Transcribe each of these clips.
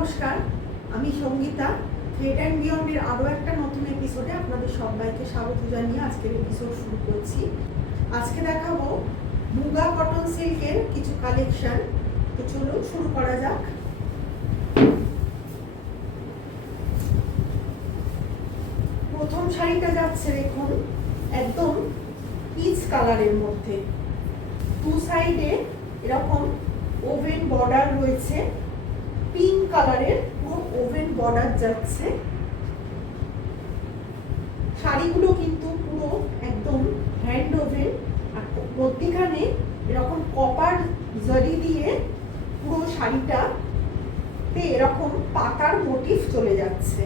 নমস্কার, আমি Sangeeta. Thread and বিয়ন্ডের আরও একটা নতুন এপিসোডে আপনাদের সবাইকে স্বাগত জানিয়ে আজকের এপিসোড শুরু করছি। আজকে দেখাবো মুগা কটন সিল্কের কিছু কালেকশন। তো চলুন শুরু করা যাক। প্রথম শাড়িটা যাচ্ছে দেখুন একদম পিচ কালারের মধ্যে, টু সাইডে এরকম ওভেন বর্ডার রয়েছে, পিঙ্ক কালারের পুরো ওভেন বর্ডার যাচ্ছে। শাড়িগুলো কিন্তু পুরো একদম হ্যান্ড ওভেন, আর মধ্যিখানে এরকম কপার জরি দিয়ে পুরো শাড়িটাতে এরকম পাতার মোটিভ চলে যাচ্ছে।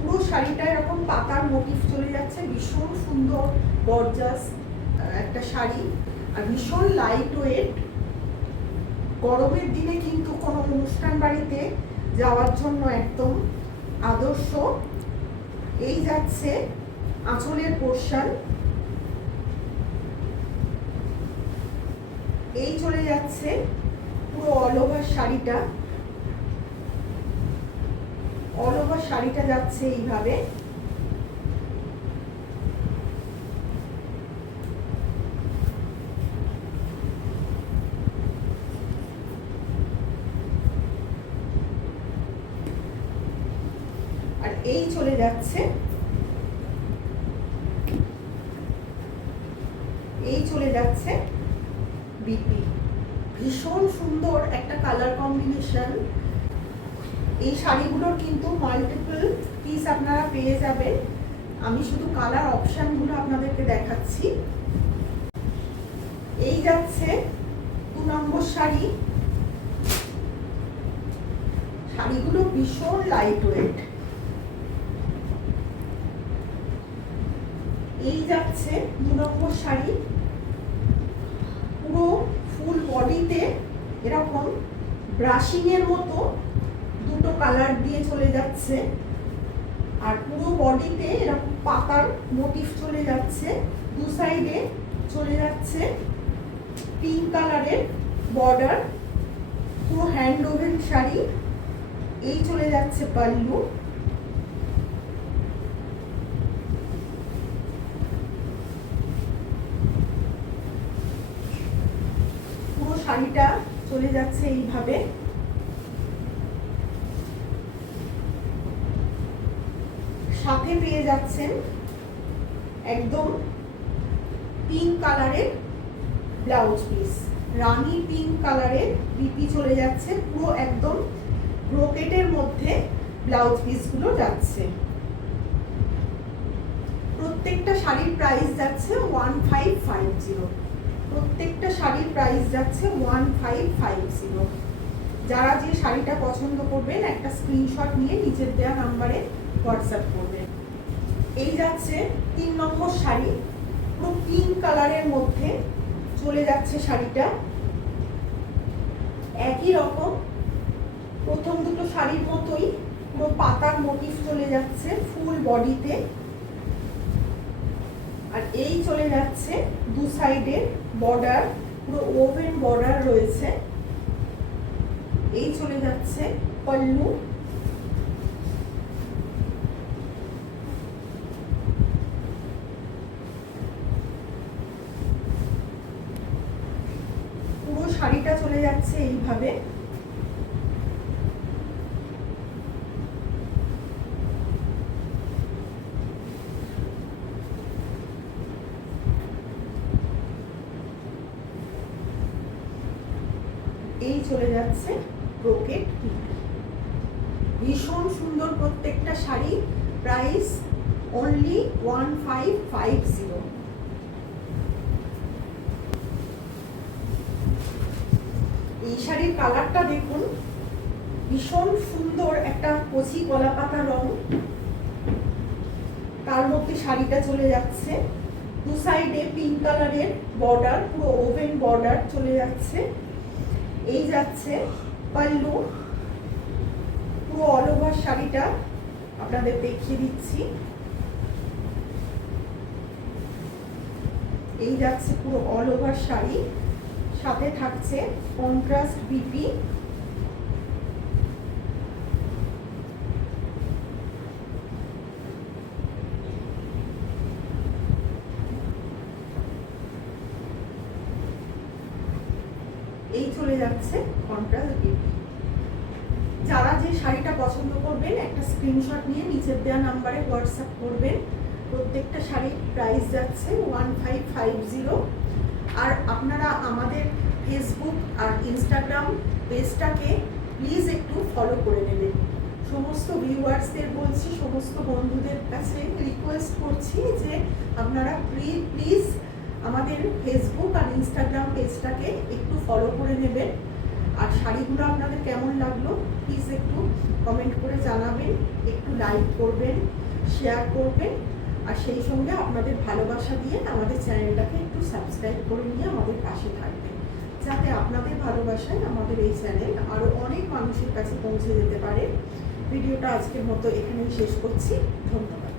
পুরো শাড়িটা এরকম পাতার মোটিভ চলে যাচ্ছে। ভীষণ সুন্দর গর্জাস একটা শাড়ি, আর ভীষণ লাইট ওয়েট। গরমের দিনে কিন্তু কোনো অনুষ্ঠান বাড়িতে যাওয়ার জন্য একদম আদর্শ। এই যাচ্ছে আঁচলের পোর্শন, এই চলে যাচ্ছে পুরো অল ওভার শাড়িটা। অল ওভার শাড়িটা যাচ্ছে এইভাবে। আর এই চলে যাচ্ছে, এই চলে যাচ্ছে বিপি। ভীষণ সুন্দর একটা কালার কম্বিনেশন। এই শাড়িগুলোর কিন্তু মাল্টিপল পিস আপনারা পেয়ে যাবেন। আমি শুধু কালার অপশনগুলো আপনাদেরকে দেখাচ্ছি। এই যাচ্ছে 2 নম্বর শাড়ি। শাড়িগুলো ভীষণ লাইট ওয়েট। এই যাচ্ছে 2 নম্বর শাড়ি। পুরো ফুল বডিতে এরকম ব্রাশিং এর মতো দুটো কালার দিয়ে চলে যাচ্ছে, আর পুরো বডিতে এরকম পাতার মোটিভ চলে যাচ্ছে। দু সাইডে চলে যাচ্ছে পিঙ্ক কালারের বর্ডার। পুরো হ্যান্ড ওভেন শাড়ি। এই চলে যাচ্ছে পাল্লু। পুরো শাড়িটা চলে যাচ্ছে এইভাবে। সাথে পেয়ে যাচ্ছেন একদম পিঙ্ক কালারের ব্লাউজ পিস। রানী পিঙ্ক কালারের বিপি চলে যাচ্ছে। পুরো একদম ব্রোকেটের মধ্যে ব্লাউজ পিসগুলো যাচ্ছে। প্রত্যেকটা শাড়ির প্রাইস যাচ্ছে 1550। প্রত্যেকটা শাড়ির প্রাইস যাচ্ছে 1550। যারা যে শাড়িটা পছন্দ করবেন একটা স্ক্রিনশট নিয়ে নিচের দেওয়া নাম্বারে হোয়াটসঅ্যাপ করবেন। এই যাচ্ছে 3 নম্বর শাড়ি। পুরো পিঙ্ক কালারের মধ্যে চলে যাচ্ছে শাড়িটা। একই রকম প্রথম দুটো শাড়ির মতোই পুরো পাতার মোটিভ চলে যাচ্ছে ফুল বডিতে। আর এই চলে যাচ্ছে দু সাইডের বর্ডার, পুরো ওভেন বর্ডার রয়েছে। এই চলে যাচ্ছে পাল্লু। পুরো শাড়িটা চলে যাচ্ছে এইভাবে। এই চলে যাচ্ছে ব্রোকেট। ভীষণ সুন্দর প্রত্যেকটা শাড়ি। Price only 1550। এই শাড়ির কালারটা দেখুন, ভীষণ সুন্দর একটা কচি কলা পাতা রং। তার মধ্যে শাড়িটা চলে যাচ্ছে দু সাইডে পিঙ্ক কালারের বর্ডার, পুরো ওভেন বর্ডার চলে যাচ্ছে। এই যাচ্ছে পাল্লু। পুরো অল ওভার শাড়িটা আপনাদের দেখিয়ে দিচ্ছি। এই যাচ্ছে পুরো অল ওভার শাড়ি। সাথে থাকছে কন্ট্রাস্ট বিপি। চলে যাচ্ছে কন্ট্রাস্ট বিউটি। যারা যে শাড়িটা পছন্দ করবেন একটা স্ক্রিনশট নিয়ে নিচের দেওয়া নাম্বারে হোয়াটসঅ্যাপ করবেন। প্রত্যেকটা শাড়ির প্রাইস যাচ্ছে 1550। আর আপনারা আমাদের ফেসবুক আর ইনস্টাগ্রাম পেজটাকে প্লিজ একটু ফলো করে নেবেন। সমস্ত ভিউয়ার্সদের বলছি, সমস্ত বন্ধুদের কাছে রিকোয়েস্ট করছি যে আপনারা প্লিজ আমাদের ফেসবুক আর ইনস্টাগ্রাম পেজটাকে একটু ফলো করে নেবেন। আর শাড়িগুলো আপনাদের কেমন লাগলো প্লিজ একটু কমেন্ট করে জানাবেন, একটু লাইক করবেন, শেয়ার করবেন, আর সেই সঙ্গে আপনাদের ভালোবাসা দিয়ে আমাদের চ্যানেলটাকে একটু সাবস্ক্রাইব করে নিয়ে আমাদের পাশে থাকবেন, যাতে আপনাদের ভালোবাসায় আমাদের এই চ্যানেল আরও অনেক মানুষের কাছে পৌঁছে যেতে পারে। ভিডিওটা আজকের মতো এখানেই শেষ করছি। ধন্যবাদ।